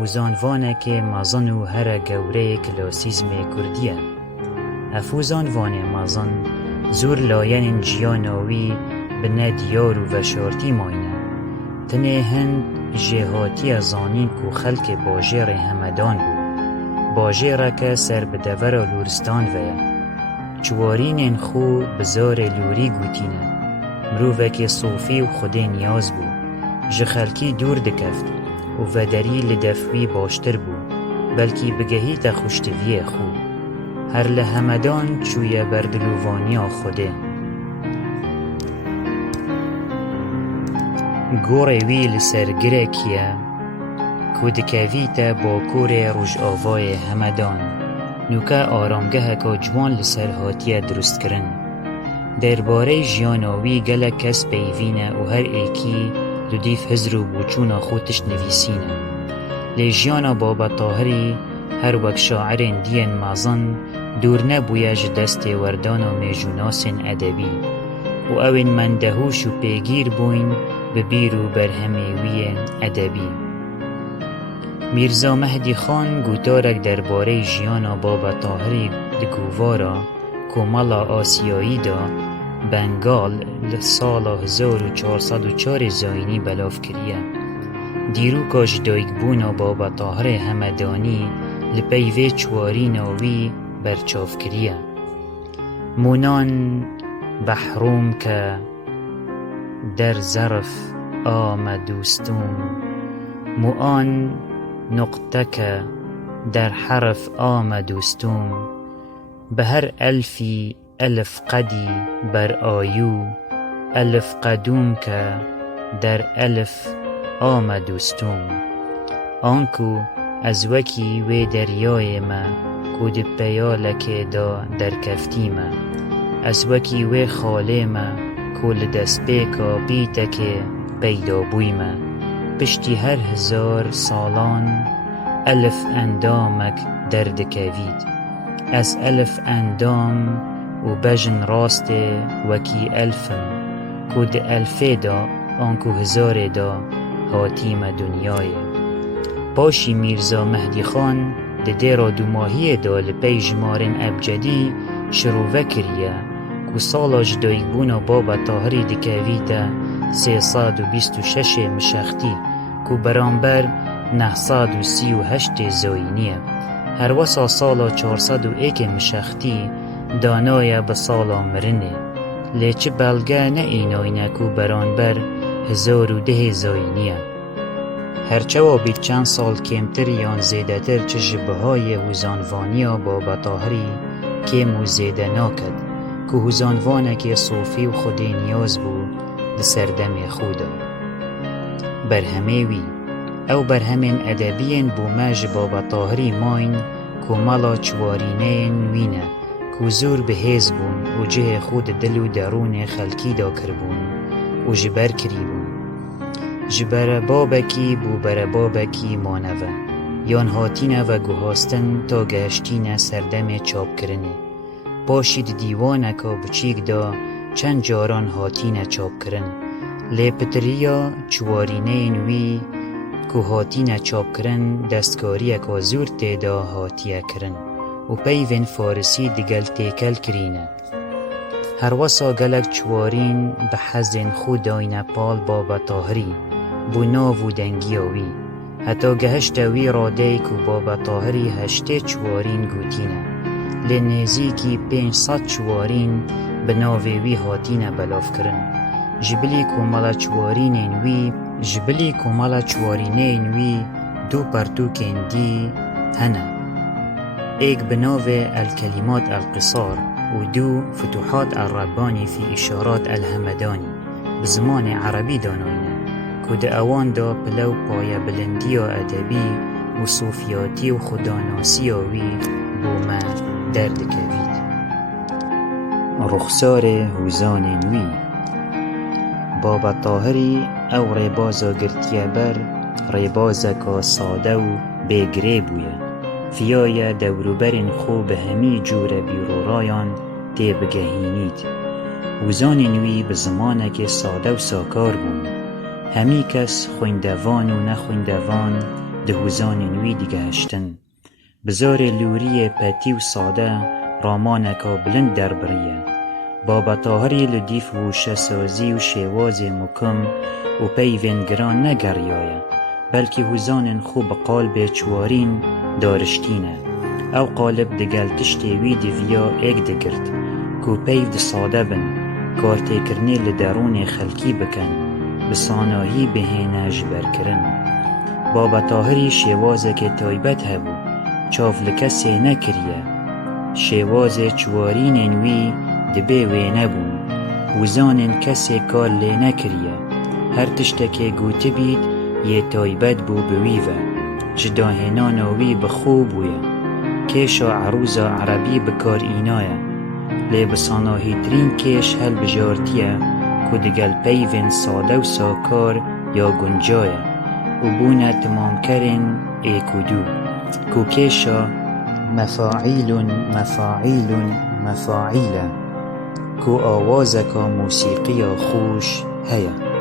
وزانوانک مازن و هر گوره کلاسیزم کردیه. افو زانوان مازن زور لاین جیاناوی بنا دیار و وشارتی ماینه. تنه هند جهاتی زانین کو خلق باجر همدان بو. باجر که سر بدور لورستان ویا. چوارین خو بزار لوری گوتینه. مروفه که صوفی و خود نیاز بو. جخلکی دور دکفت. و ودری لدفوی باشتر بو. بلکی بگهی تا خوشتویه خو. هر لحمدان چوی بردلووانیا خوده. گوره وی لسر گرکیه کودکوی تا با کور روش آوای همدان. نوکه آرامگه که جوان لسر هاتیه درست کرن. درباره جیاناوی گله کس پیوینه و هر ایکی لدیف هزر و بوچونا خودش نویسینه. لی جیانا بابا طاهری هر وک شاعرین دین مازن دور نبویه جدست وردان و میجوناس ادبی و اوین مندهوش و پیگیر بوین ببیر و برهمیوی ادبی. میرزا مهدی خان گوتارک درباره جیانا بابا طاهری دگووارا کومالا آسیایی دا بنگال لسال 1404 زاینی بلاف کریه. دیرو کاش دایک بونا بابا طاهر همدانی لپیوه چواری ناوی برچاف کریه. مونان بحروم که در ظرف آمدوستون موان نقطه که در حرف آمدوستون به هر الفی الف قدی بر آیو الف قدوم که در الف آمدوستون آنکو از وکی و دریای ما کود پیالک دا در کفتی ما از وکی و خاله ما کل دست بیکا بیتک پیدا بوی ما پشتی هر 1000 سالان الف اندامک درد کوید از الف اندام و بجن راست وکی الفم کود الفه دا آنکو 1000 دا حاتیم دنیای. پاشی میرزا مهدی خان ده را 2 ماهی دا لپی جمارن ابجدی شروع کریه که سالاج دایگبونا بابا طاهری دکویتا 326 مشختی که برانبر 938 زاینیه. هر وسا سالا 401 مشختی دانای بسالا مرنه لیچه بلگه نه ایناینه که برانبر 1010 زاینیه. هرچه و بید چند سال کمتر یا زیده تر چه جبه های هوزانوانیا بابا طاهری کم و زیده ناکد که هوزانوانه که صوفی و خودی نیاز بود لسردم خودا. برهمه وی او برهمین ادبین بو مج بابا طاهری ماین که مالا چوارینین وینه که زور به هیز بون و جه خود دل و درون خلکی دا کربون و جبر کری بون. جبر بابکی بو بر بابکی مانوه یان هاتینه و گوهاستن تا گهشتینه سردم چاپ کرنه. پاشید دیوانه که بچیک دا چند جاران هاتینه چاپ کرن. لی پتریا چوارینه وی که هاتینه چاپ کرن دستکاریه که زور تیدا هاتیه کرن و پیوین فارسی دیگل تیکل کرینه. هر وسا گلک چوارین به حزن خود داینه پال بابا طاهری بو ناو و دنگیاوی حتی گهشتوی راده که بابا طاهری 8 چوارین گوتینه لی نزیکی 500 چوارین به ناوی هاتینه بلاف کرن. جبلی کومالا چوارینین وی 2 پرتوکین دی هنه. ایک بناوه الکلمات القصار و 2 فتوحات الربانی فی اشارات الهمدانی بزمان عربی داناینه که ده اوان دا پلو پای بلندی و ادبی و صوفیاتی و خداناسی وی بو ما درد کوید. رخسار هوزان وی بابا طاهری او ریبازا گرتیه بر ریبازا که ساده و بگره بویه فیای دوروبرین خوب همی جور بیرورایان تی بگهینید وزانên wî bi zimanekê sade û sakar bûn. Hemî kes xwîndevan û nexwîndevan di hûzanên wî digihiştin. Bi zarê lûriyê petî û sade ramaneka bilind derbiriye. Baba Tahirî li dîf wûşesazî û şêwazê mukim û peyvên giran negeriyaye, belkî hûzanên xwe bi qalbê çwarîn dariştîne. Ew qalib digel tiştê wî diviya êk digirt ku peyv di sade bin, kartêkirinê li derûnê xelkî bikin, bi sanahî bihêne ji berkirin. Baba Tahirî şêwazekê taybet hebû, çav li kesê nekiriye. Şêwazê çwarînên wî dibê wê nebûn, hûzanên kesê kar lê nekiriye. Her tiştekê gotibît yê taybet bû bi wî ve, ji dahênana wî bi xwe bûye. Kêşa erûza erebî bikarînaye, lê bi sanahîtirîn kêş helbijartiye ku digel peyvên sade û sakar ya guncaye û bûne timamkerên êk û dû, ku kêşa mefa'îlun mefa'îlun mefa'îl e, ku awazeka musîqiya xweş heye.